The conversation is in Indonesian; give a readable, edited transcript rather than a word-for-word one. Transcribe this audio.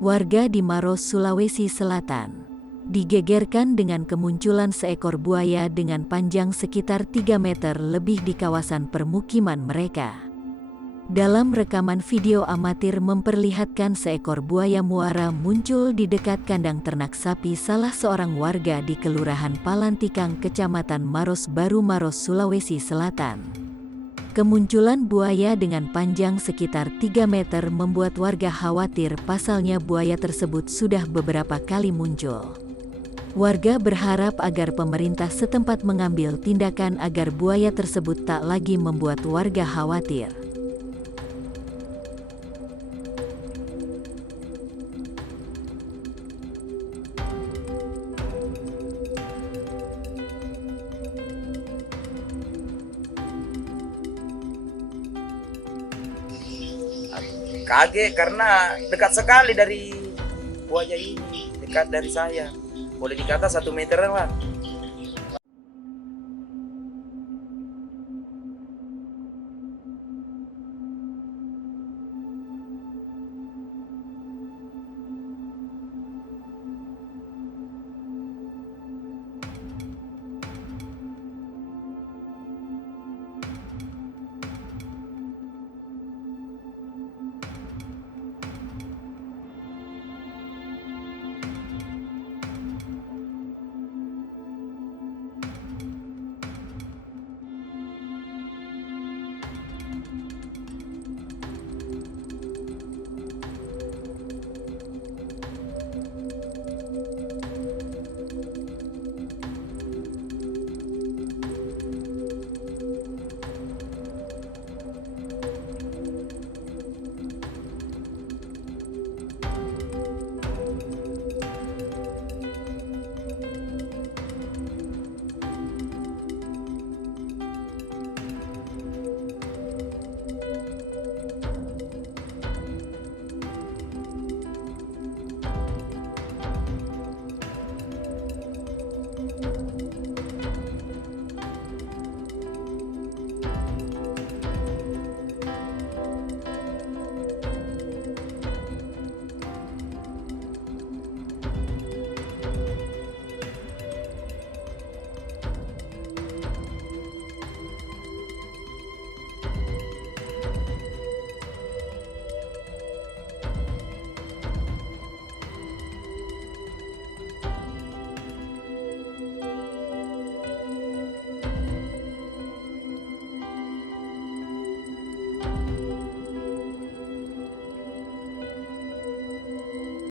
Warga di Maros, Sulawesi Selatan, digegerkan dengan kemunculan seekor buaya dengan panjang sekitar 3 meter lebih di kawasan permukiman mereka. Dalam rekaman video amatir memperlihatkan seekor buaya muara muncul di dekat kandang ternak sapi salah seorang warga di Kelurahan Palantikang, Kecamatan Maros Baru, Maros, Sulawesi Selatan. Kemunculan buaya dengan panjang sekitar 3 meter membuat warga khawatir, pasalnya buaya tersebut sudah beberapa kali muncul. Warga berharap agar pemerintah setempat mengambil tindakan agar buaya tersebut tak lagi membuat warga khawatir. Kaget karena dekat sekali dari buaya ini, dekat dari saya. Boleh dikata 1 meteran lah.